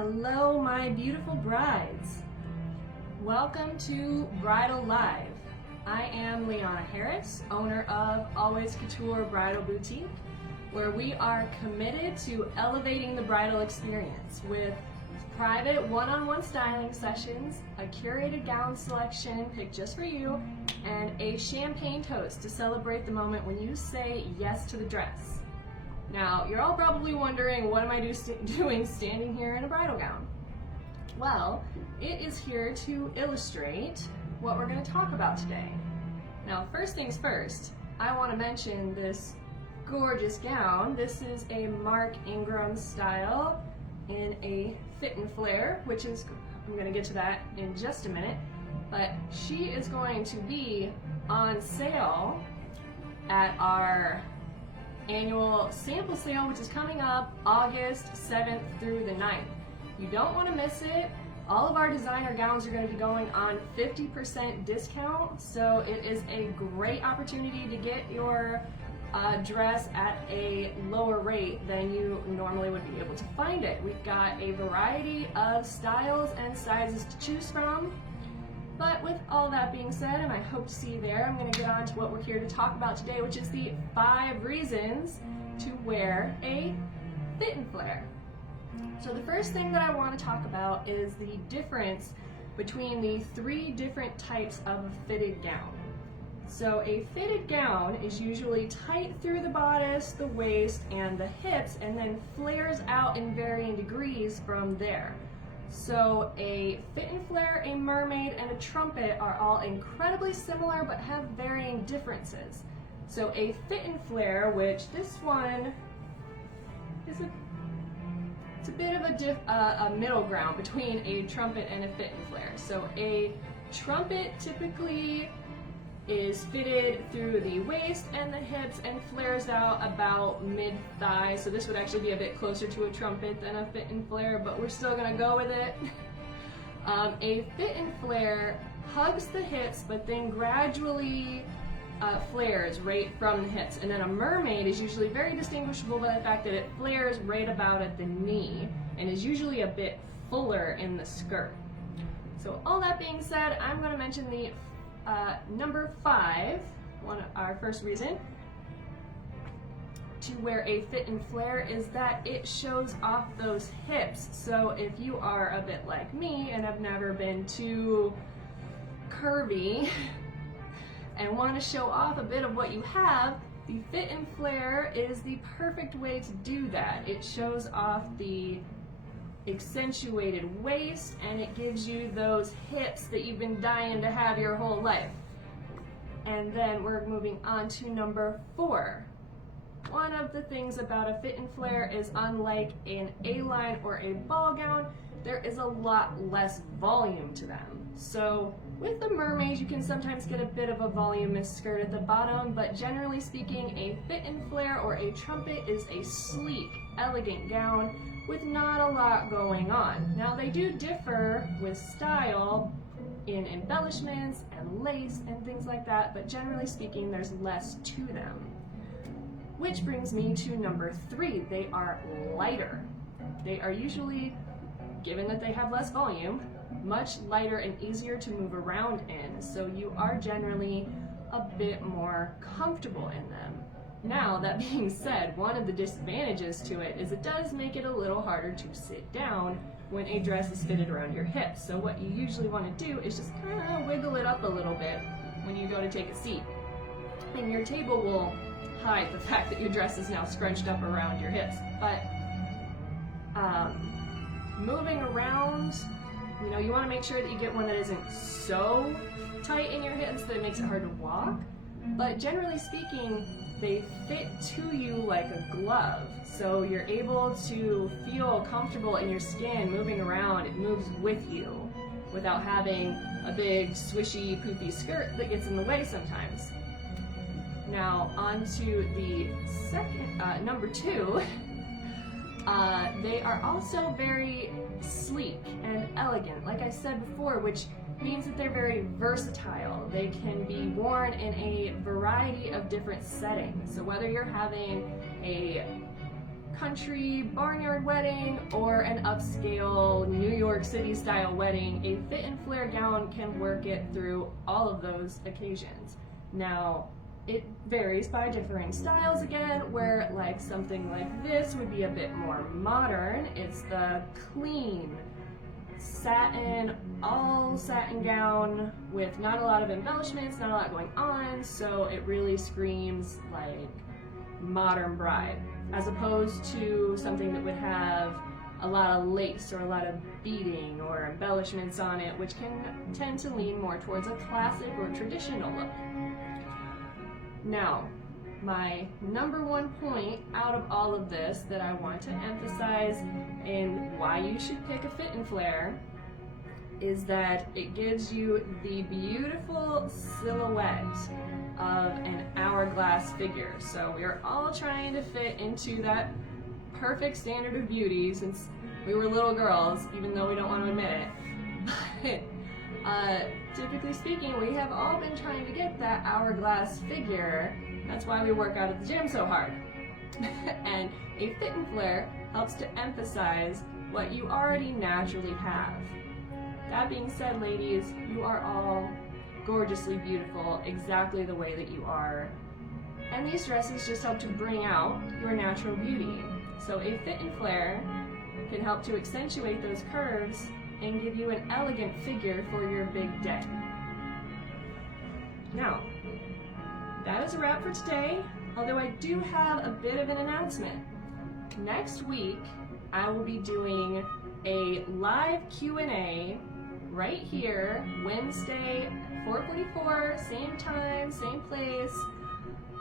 Hello, my beautiful brides. Welcome to Bridal Live. I am Liana Harris, owner of Always Couture Bridal Boutique, where we are committed to elevating the bridal experience with private one-on-one styling sessions, a curated gown selection picked just for you, and a champagne toast to celebrate the moment when you say yes to the dress. Now, you're all probably wondering, what am I doing standing here in a bridal gown? Well, it is here to illustrate what we're going to talk about today. Now, first things first, I want to mention this gorgeous gown. This is a Mark Ingram style in a fit and flare, which is, I'm going to get to that in just a minute, but she is going to be on sale at our annual sample sale, which is coming up August 7th through the 9th. You don't want to miss it. All of our designer gowns are going to be going on 50% discount, so it is a great opportunity to get your dress at a lower rate than you normally would be able to find it. We've got a variety of styles and sizes to choose from. But with all that being said, and I hope to see you there, I'm going to get on to what we're here to talk about today, which is the 5 reasons to wear a fit and flare. So the first thing that I want to talk about is the difference between the 3 different types of a fitted gown. So a fitted gown is usually tight through the bodice, the waist, and the hips, and then flares out in varying degrees from there. So a fit and flare, a mermaid, and a trumpet are all incredibly similar but have varying differences. So a fit and flare, which this one is it's a bit of a middle ground between a trumpet and a fit and flare. So a trumpet typically is fitted through the waist and the hips and flares out about mid-thigh. So this would actually be a bit closer to a trumpet than a fit and flare, but we're still gonna go with it. A fit and flare hugs the hips, but then gradually flares right from the hips. And then a mermaid is usually very distinguishable by the fact that it flares right about at the knee and is usually a bit fuller in the skirt. So all that being said, I'm gonna mention the number 5, our first reason to wear a fit and flare is that it shows off those hips. So if you are a bit like me and have never been too curvy and want to show off a bit of what you have, the fit and flare is the perfect way to do that. It shows off the accentuated waist and it gives you those hips that you've been dying to have your whole life. And then we're moving on to number 4. One of the things about a fit and flare is, unlike an A-line or a ball gown, there is a lot less volume to them. So with the mermaids, you can sometimes get a bit of a voluminous skirt at the bottom, but generally speaking, a fit and flare or a trumpet is a sleek, elegant gown with not a lot going on. Now they do differ with style in embellishments and lace and things like that, but generally speaking there's less to them. Which brings me to number 3, they are lighter. They are usually, given that they have less volume, much lighter and easier to move around in, so you are generally a bit more comfortable in them. Now, that being said, one of the disadvantages to it is it does make it a little harder to sit down when a dress is fitted around your hips. So what you usually want to do is just kind of wiggle it up a little bit when you go to take a seat. And your table will hide the fact that your dress is now scrunched up around your hips. But moving around, you want to make sure that you get one that isn't so tight in your hips that it makes it hard to walk. But generally speaking, they fit to you like a glove, so you're able to feel comfortable in your skin moving around. It moves with you without having a big swishy poofy skirt that gets in the way sometimes. Now on to the second, number 2. They are also very sleek and elegant, like I said before, which means that they're very versatile. They can be worn in a variety of different settings. So whether you're having a country barnyard wedding or an upscale New York City style wedding, a fit and flare gown can work it through all of those occasions. Now, it varies by differing styles again, where like something like this would be a bit more modern. It's the clean satin, all satin gown with not a lot of embellishments, not a lot going on, so it really screams like modern bride, as opposed to something that would have a lot of lace or a lot of beading or embellishments on it, which can tend to lean more towards a classic or traditional look. Now, my number one point out of all of this that I want to emphasize in why you should pick a fit and flare is that it gives you the beautiful silhouette of an hourglass figure. So we are all trying to fit into that perfect standard of beauty since we were little girls, even though we don't want to admit it. But typically speaking, we have all been trying to get that hourglass figure. That's why we work out at the gym so hard. And a fit and flare helps to emphasize what you already naturally have. That being said, ladies, you are all gorgeously beautiful exactly the way that you are. And these dresses just help to bring out your natural beauty. So a fit and flare can help to accentuate those curves and give you an elegant figure for your big day. Now, that is a wrap for today, although I do have a bit of an announcement. Next week, I will be doing a live Q&A right here, Wednesday, 4:44, same time, same place.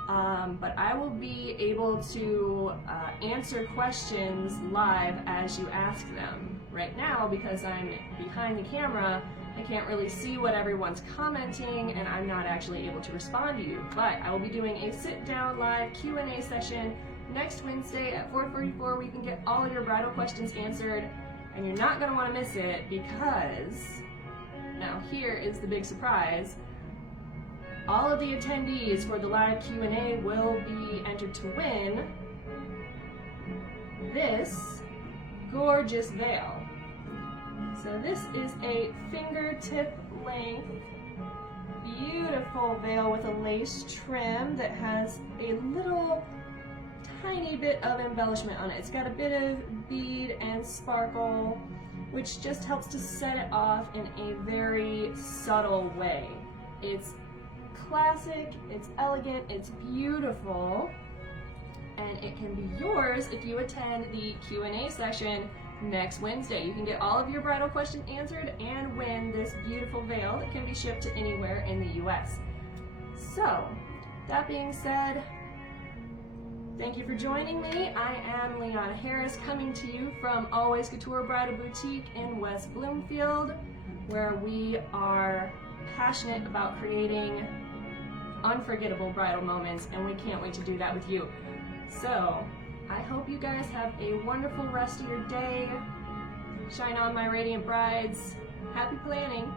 But I will be able to answer questions live as you ask them. Right now, because I'm behind the camera, I can't really see what everyone's commenting and I'm not actually able to respond to you. But I will be doing a sit-down live Q&A session next Wednesday at 4:44. We can get all of your bridal questions answered, and you're not going to want to miss it because, now here is the big surprise, all of the attendees for the live Q&A will be entered to win this gorgeous veil. So this is a fingertip length, beautiful veil with a lace trim that has a little tiny bit of embellishment on it. It's got a bit of bead and sparkle, which just helps to set it off in a very subtle way. It's classic, it's elegant, it's beautiful, and it can be yours if you attend the Q&A session next Wednesday. You can get all of your bridal questions answered and win this beautiful veil that can be shipped to anywhere in the US. So, that being said, thank you for joining me. I am Liana Harris, coming to you from Always Couture Bridal Boutique in West Bloomfield, where we are passionate about creating unforgettable bridal moments, and we can't wait to do that with you. So, I hope you guys have a wonderful rest of your day. Shine on, my radiant brides. Happy planning.